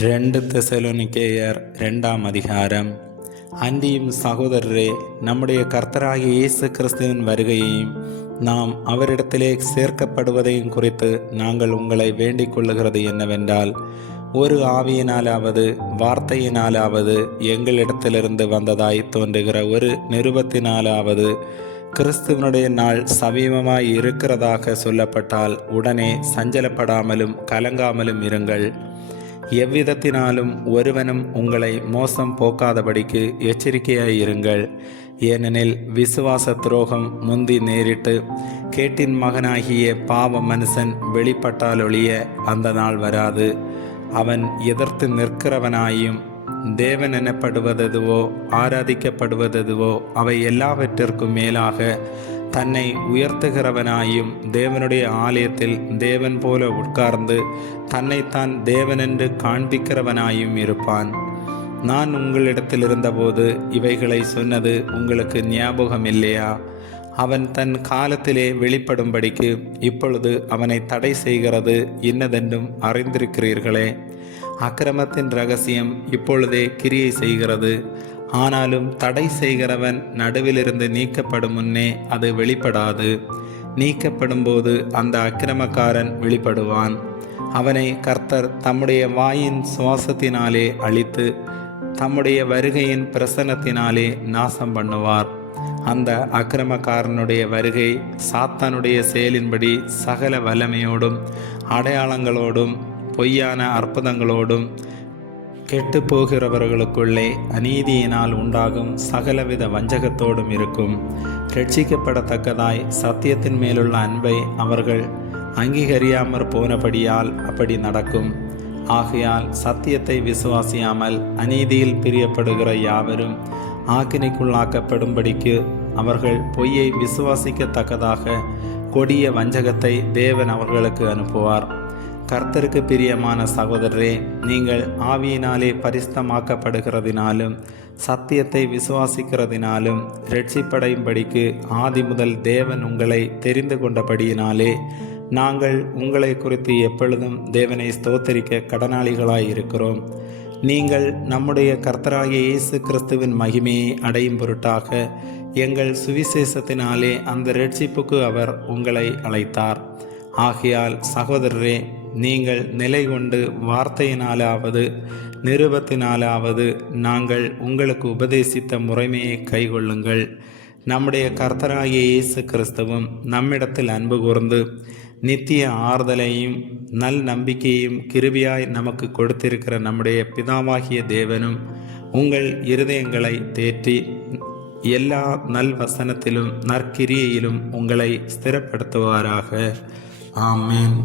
രണ്ട് തെസലോനിക്കേയർ രണ്ടാം அதிகாரம் அன்றியும் சகோதரரே நம்முடைய கர்த்தராகிய இயேசு கிறிஸ்துவின் வருகையையும் நாம் அவரிடத்திலே சேர்க்கப்படுவதையும் குறித்து நாங்கள் உங்களை வேண்டிக் கொள்ளுகிறது என்னவென்றால் ஒரு ஆவியினாலாவது வார்த்தையினாலாவது எங்களிடத்திலிருந்து வந்ததாய் தோன்றுகிற ஒரு நிருபத்தினாலாவது கிறிஸ்துவனுடைய நாள் சமீபமாய் இருக்கிறதாக சொல்லப்பட்டால் உடனே சஞ்சலப்படாமலும் கலங்காமலும் இருங்கள் எவ்விதத்தினாலும் ஒருவனும் உங்களை மோசம் போக்காதபடிக்கு எச்சரிக்கையாயிருங்கள் ஏனெனில் விசுவாச துரோகம் முந்தி நேரிட்டு கேட்டின் மகனாகிய பாவ மனுஷன் வெளிப்பட்டாலொழிய அந்த நாள் வராது அவன் எதிர்த்து நிற்கிறவனாயும் தேவன் எனப்படுவதெதுவோ ஆராதிக்கப்படுவதெதுவோ அவை எல்லாவற்றிற்கும் மேலாக தன்னை உயர்த்துகிறவனாயும் தேவனுடைய ஆலயத்தில் தேவன் போல உட்கார்ந்து தன்னைத்தான் தேவனென்று காண்பிக்கிறவனாயும் இருப்பான் நான் உங்களிடத்தில் இருந்தபோது இவைகளை சொன்னது உங்களுக்கு ஞாபகம் இல்லையா அவன் தன் காலத்திலே வெளிப்படும்படிக்கு இப்பொழுது அவனை தடை செய்கிறது இன்னதென்றும் அறிந்திருக்கிறீர்களே அக்கிரமத்தின் ரகசியம் இப்பொழுதே கிரியை செய்கிறது ஆனாலும் தடை செய்கிறவன் நடுவிலிருந்து நீக்கப்படும் முன்னே அது வெளிப்படாது நீக்கப்படும்போது அந்த அக்கிரமக்காரன் வெளிப்படுவான் அவனை கர்த்தர் தம்முடைய வாயின் சுவாசத்தினாலே அழித்து தம்முடைய வருகையின் பிரசனத்தினாலே நாசம் பண்ணுவார் அந்த அக்கிரமக்காரனுடைய வருகை சாத்தானுடைய செயலின்படி சகல வல்லமையோடும் அடையாளங்களோடும் பொய்யான அற்புதங்களோடும் போகிறவர்களுக்குள்ளே அநீதியினால் உண்டாகும் சகலவித வஞ்சகத்தோடும் இருக்கும் ரட்சிக்கப்படத்தக்கதாய் சத்தியத்தின் மேலுள்ள அன்பை அவர்கள் அங்கீகரியாமற் போனபடியால் அப்படி நடக்கும் ஆகையால் சத்தியத்தை விசுவாசியாமல் அநீதியில் பிரியப்படுகிற யாவரும் ஆக்கினிக்குள்ளாக்கப்படும்படிக்கு அவர்கள் பொய்யை விசுவாசிக்கத்தக்கதாக கொடிய வஞ்சகத்தை தேவன் அவர்களுக்கு அனுப்புவார் கர்த்தருக்கு பிரியமான சகோதரரே நீங்கள் ஆவியினாலே பரிசுத்தமாக்கப்படுகிறதினாலும் சத்தியத்தை விசுவாசிக்கிறதினாலும் ரட்சிப்படையும்படிக்கு ஆதி முதல் தேவன் உங்களை தெரிந்து கொண்டபடியினாலே நாங்கள் உங்களை குறித்து எப்பொழுதும் தேவனை ஸ்தோத்தரிக்க கடனாளிகளாய் இருக்கிறோம் நீங்கள் நம்முடைய கர்த்தராகிய இயேசு கிறிஸ்துவின் மகிமையை அடையும் பொருட்டாக எங்கள் சுவிசேஷத்தினாலே அந்த ரட்சிப்புக்கு அவர் உங்களை அழைத்தார் ஆகையால் சகோதரரே நீங்கள் நிலை கொண்டு வார்த்தையினாலாவது நிருபத்தினாலாவது நாங்கள் உங்களுக்கு உபதேசித்த முறைமையை கைகொள்ளுங்கள் நம்முடைய கர்த்தராகிய இயேசு கிறிஸ்தவம் நம்மிடத்தில் அன்பு கூர்ந்து நித்திய ஆறுதலையும் நல் நம்பிக்கையும் கிருபியாய் நமக்கு கொடுத்திருக்கிற நம்முடைய பிதாவாகிய தேவனும் உங்கள் இருதயங்களை தேற்றி எல்லா நல் வசனத்திலும் நற்கிரியையிலும் உங்களை ஸ்திரப்படுத்துவாராக ஆமேன்